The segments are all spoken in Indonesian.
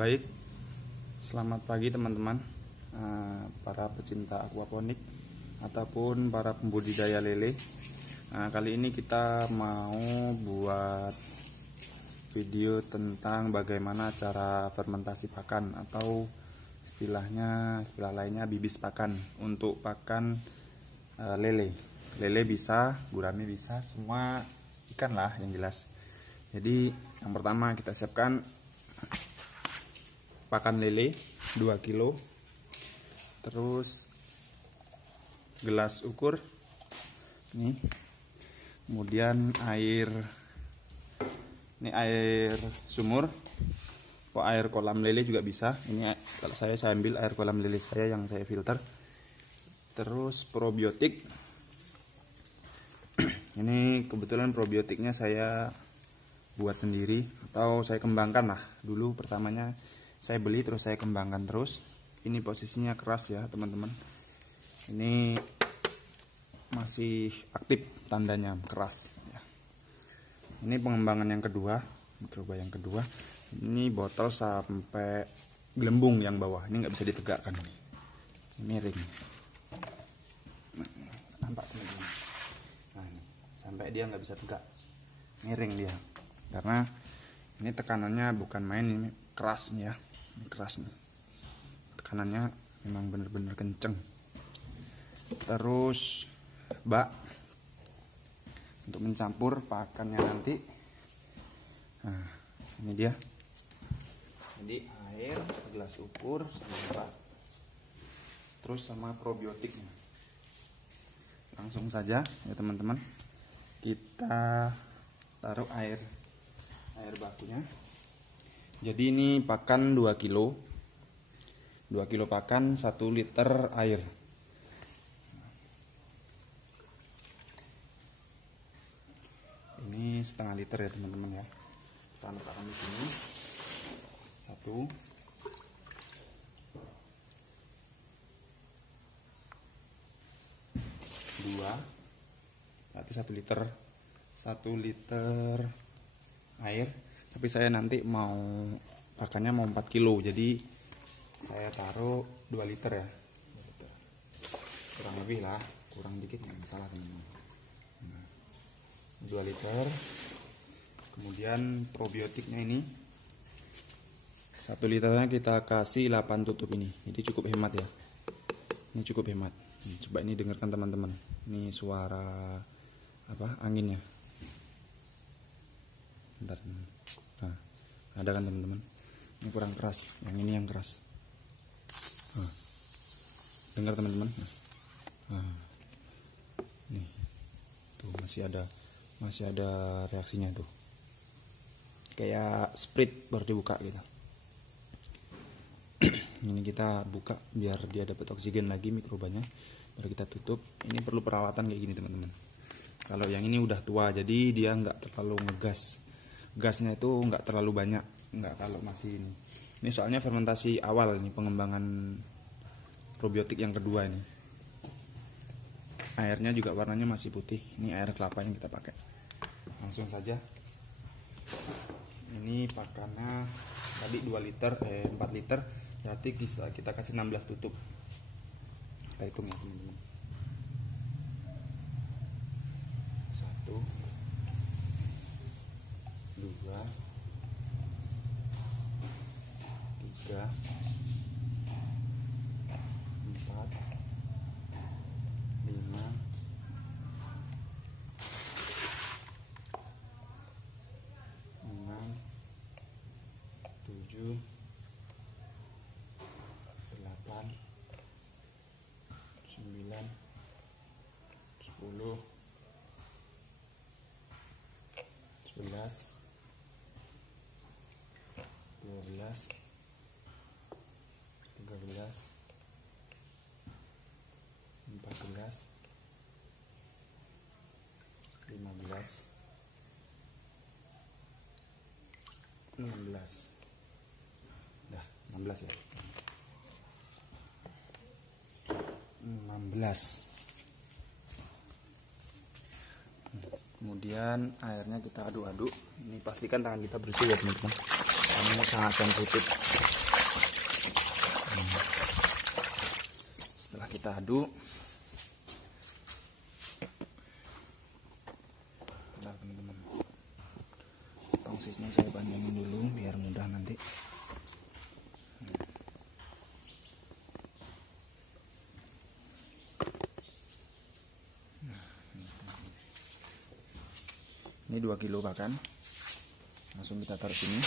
Baik, selamat pagi teman-teman, para pecinta aquaponik ataupun para pembudidaya lele. Kali ini kita mau buat video tentang bagaimana cara fermentasi pakan atau istilah lainnya bibis pakan untuk pakan lele. Lele bisa, gurame bisa, semua ikan lah yang jelas. Jadi yang pertama kita siapkan pakan lele 2 kilo, terus gelas ukur nih, kemudian air sumur atau air kolam lele juga bisa. Ini kalau saya ambil air kolam lele saya yang saya filter. Terus probiotik, ini kebetulan probiotiknya saya buat sendiri atau saya kembangkan lah. Dulu pertamanya saya beli terus saya kembangkan terus. Ini posisinya keras ya teman-teman, ini masih aktif, tandanya keras ya. Ini pengembangan yang kedua, mikroba yang kedua. Ini botol sampai gelembung yang bawah, ini nggak bisa ditegakkan, ini miring. Nampak teman-teman, nah ini sampai dia nggak bisa tegak, miring dia, karena ini tekanannya bukan main, ini keras nih ya. Keras nih, tekanannya memang bener-bener kenceng. Terus bak untuk mencampur pakannya nanti. Nah ini dia, jadi air, gelas ukur, sama bak, terus sama probiotiknya. Langsung saja ya teman-teman, kita taruh air bakunya. Jadi ini pakan 2 kilo pakan 1 liter air. Ini setengah liter ya teman-teman ya. Kita letakkan di sini. 1, 2, berarti 1 liter air. Tapi saya nanti mau pakannya mau 4 kilo, jadi saya taruh 2 liter ya, kurang lebih lah, kurang dikit nggak masalah teman-teman. 2 liter. Kemudian probiotiknya ini 1 liternya kita kasih 8 tutup ini, jadi cukup hemat ya. Ini cukup hemat. Coba ini dengarkan teman-teman, ini suara anginnya. Bentar. Nah, ada kan teman-teman, ini kurang keras, yang ini yang keras. Dengar teman-teman. Nih tuh masih ada reaksinya tuh, kayak sprit baru dibuka gitu. Ini kita buka biar dia dapat oksigen lagi mikrobanya, baru kita tutup. Ini perlu perawatan kayak gini teman-teman. Kalau yang ini udah tua, jadi dia nggak terlalu ngegas, gasnya itu nggak terlalu banyak, nggak kalau masih ini soalnya fermentasi awal, ini pengembangan probiotik yang kedua. Ini airnya juga warnanya masih putih, ini air kelapa yang kita pakai. Langsung saja, ini pakannya tadi 4 liter, berarti kita kasih 16 tutup. Kita hitung ya teman-teman. 1, 2, 3, 4, 5, 6, 7, 8, 9, 10, 11, 12, 13, 14, 15, 16. Dah, 16 ya. 16. Kemudian airnya kita aduk-aduk. Ini pastikan tangan kita bersih ya teman-teman. Ini sangat sensitif. Setelah kita aduk, bentar teman-teman, tongsisnya saya panjangin dulu biar mudah nanti. Ini 2 kilo bahkan, langsung kita taruh sini.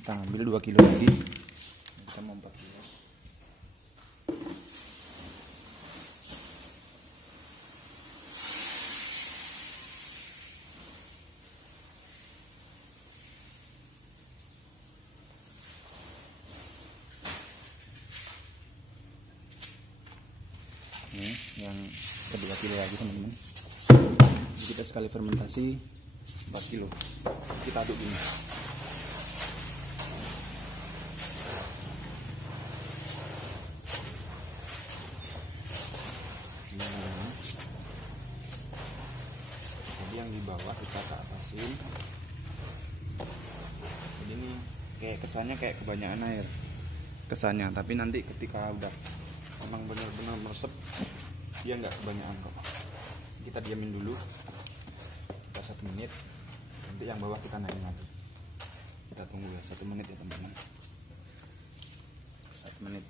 Kita ambil 2 kilo lagi, kita mau 4 kilo. Ini yang kedua kilo lagi teman-teman. Kita sekali fermentasi 4 kilo. Kita aduk ini. Jadi yang di bawah kita ke atasin. Jadi ini kayak kesannya kayak kebanyakan air. Kesannya, tapi nanti ketika udah memang benar-benar meresep, dia nggak kebanyakan kok. Kita diamin dulu. 1 menit, nanti yang bawah kita naikin lagi. Kita tunggu ya 1 menit ya teman-teman. 1 menit.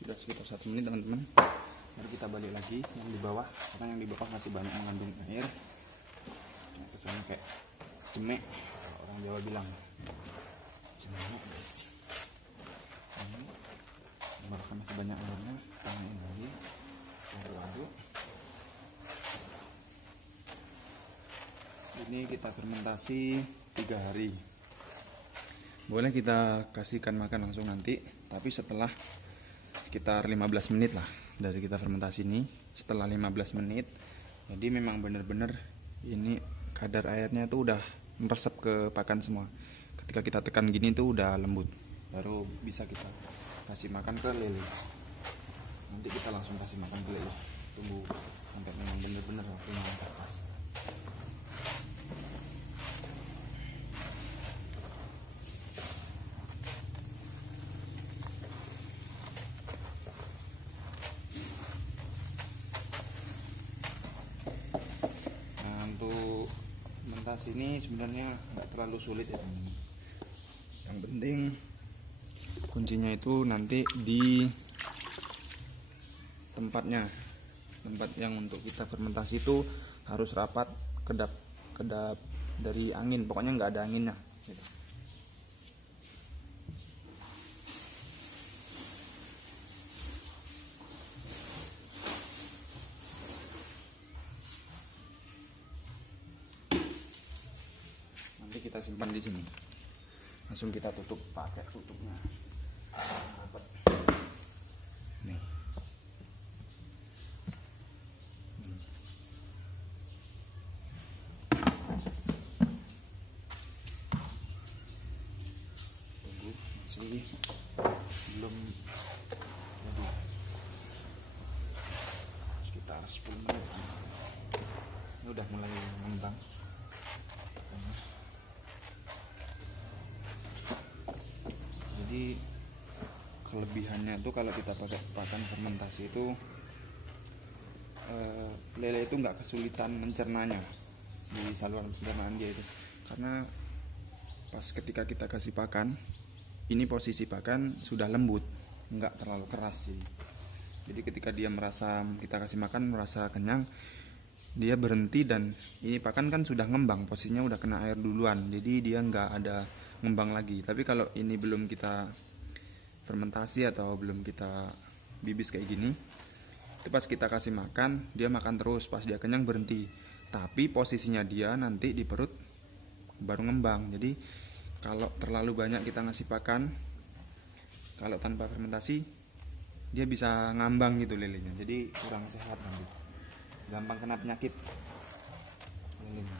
Sudah sekitar 1 menit teman-teman. Baru kita balik lagi yang di bawah, karena yang di bawah masih banyak mengandung air. Nah, kesannya kayak cemek, orang Jawa bilang cemek guys. Bahkan masih banyak airnya, tambahin lagi, aduk-aduk. Ini kita fermentasi 3 hari. Boleh kita kasihkan makan langsung nanti, tapi setelah sekitar 15 menit lah dari kita fermentasi ini. Setelah 15 menit, jadi memang benar-benar ini kadar airnya tuh udah meresap ke pakan semua. Ketika kita tekan gini tuh udah lembut, baru bisa kita kasih makan ke lele. Nanti kita langsung kasih makan ke lele. Tunggu sampai memang benar-benar waktunya pas. Fermentasi ini sebenarnya nggak terlalu sulit ya teman-teman. Yang penting kuncinya itu nanti di tempatnya. Tempat yang untuk kita fermentasi itu harus rapat, kedap dari angin, pokoknya nggak ada anginnya gitu. Kita simpan di sini, langsung kita tutup pakai tutupnya. Nih. Tunggu, masih belum jadi, sekitar 10 menit. Ini udah mulai mengembang. Jadi kelebihannya itu kalau kita pakai pakan fermentasi itu lele itu nggak kesulitan mencernanya di saluran pencernaan dia itu, karena pas ketika kita kasih pakan, ini posisi pakan sudah lembut, nggak terlalu keras sih. Jadi ketika dia merasa kita kasih makan, merasa kenyang, dia berhenti. Dan ini pakan kan sudah ngembang, posisinya udah kena air duluan, jadi dia nggak ada ngembang lagi. Tapi kalau ini belum kita fermentasi atau belum kita bibis kayak gini, itu pas kita kasih makan, dia makan terus, pas dia kenyang berhenti. Tapi posisinya dia nanti di perut baru ngembang. Jadi kalau terlalu banyak kita ngasih pakan, kalau tanpa fermentasi, dia bisa ngambang gitu lelenya. Jadi kurang sehat nanti, gampang kena penyakit lelenya.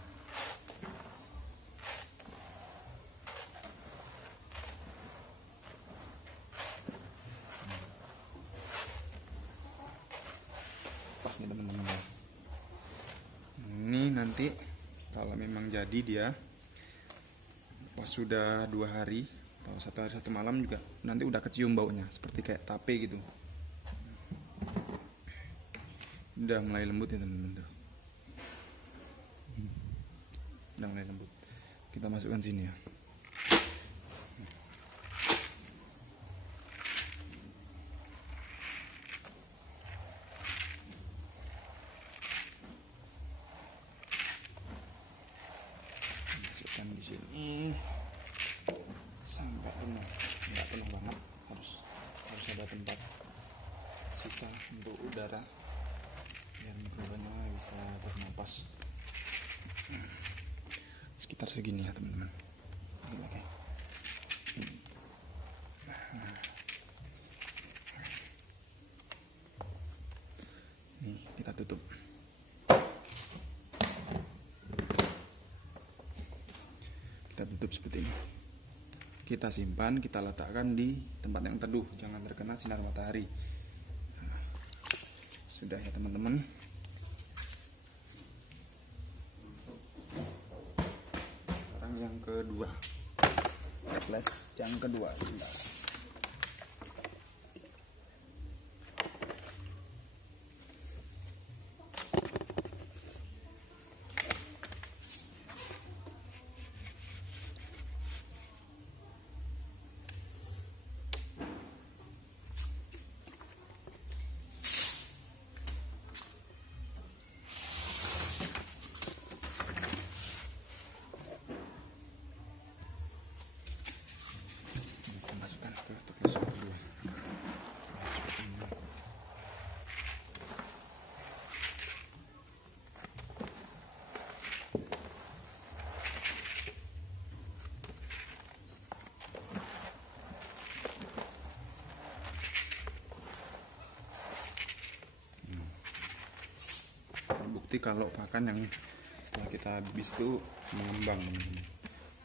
Pas nih teman-teman. Ini nanti kalau memang jadi dia pas sudah 2 hari atau 1 hari 1 malam juga nanti udah kecium baunya seperti kayak tape gitu. Udah mulai lembut ya teman-teman tuh. Udah mulai lembut. Kita masukkan sini ya. Masukkan di sini sampai penuh, nggak penuh banget, harus ada tempat sisa untuk udara biar mikrobanya bisa bernapas. Sekitar segini ya teman-teman. Oke. Nih kita tutup. Kita tutup seperti ini. Kita simpan, kita letakkan di tempat yang teduh, jangan terkena sinar matahari. Sudah ya teman-teman. Sekarang yang kedua, yang kedua. Bukti kalau pakan yang setelah kita habis itu mengembang,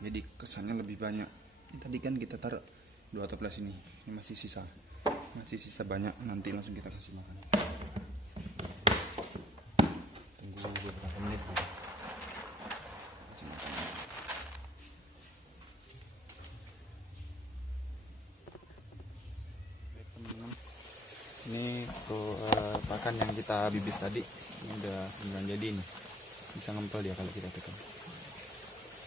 jadi kesannya lebih banyak. Ini tadi kan kita taruh 2 toples ini masih sisa banyak, nanti langsung kita kasih makan. Tunggu beberapa menit kasih makan. Baik teman-teman, ini pakan yang kita bibis tadi ini udah beneran jadi nih, bisa ngempel dia kalau kita tekan.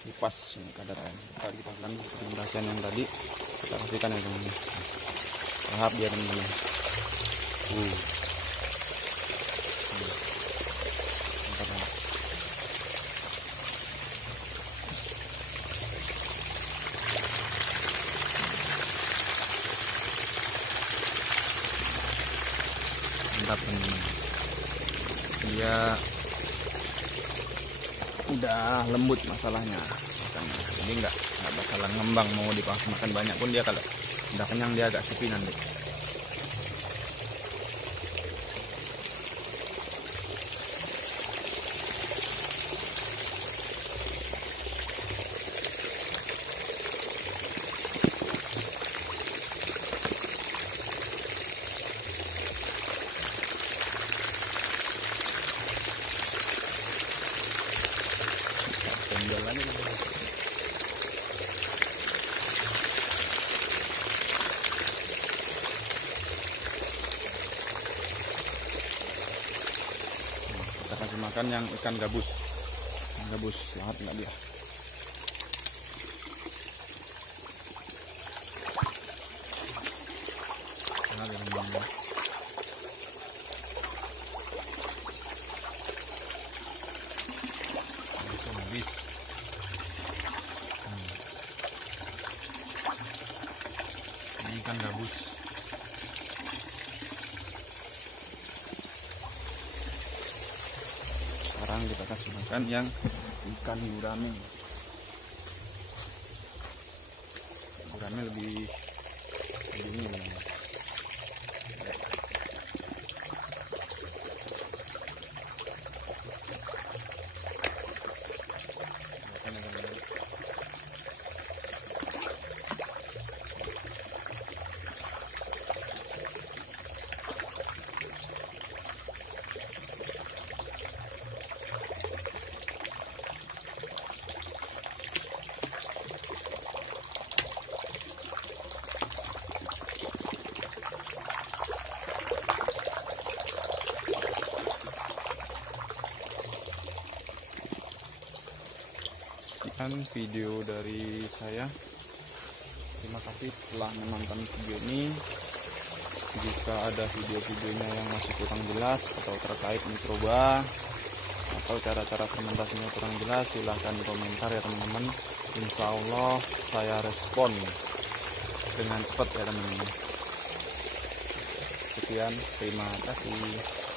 Ini pas ini kadar air. Kalau kita tekan fermentasian yang tadi kita kasihkan ya teman-teman. Tahap dia teman-teman. Mantap teman-teman. Dia udah lembut masalahnya, jadi nggak bakalan ngembang. Mau dipaksa makan banyak pun dia kalau udah kenyang dia agak sepi nanti. Jalannya kita kasih makan yang ikan gabus, sehat nggak dia. ikan gabus. Sekarang kita kasih makan yang ikan gurame. Gurame lebih ini namanya. Sekian video dari saya. Terima kasih telah menonton video ini. Jika ada video-videonya yang masih kurang jelas atau terkait mikroba atau cara-cara fermentasinya kurang jelas, silahkan komentar ya teman-teman. Insya Allah saya respon dengan cepat ya teman-teman. Sekian, terima kasih.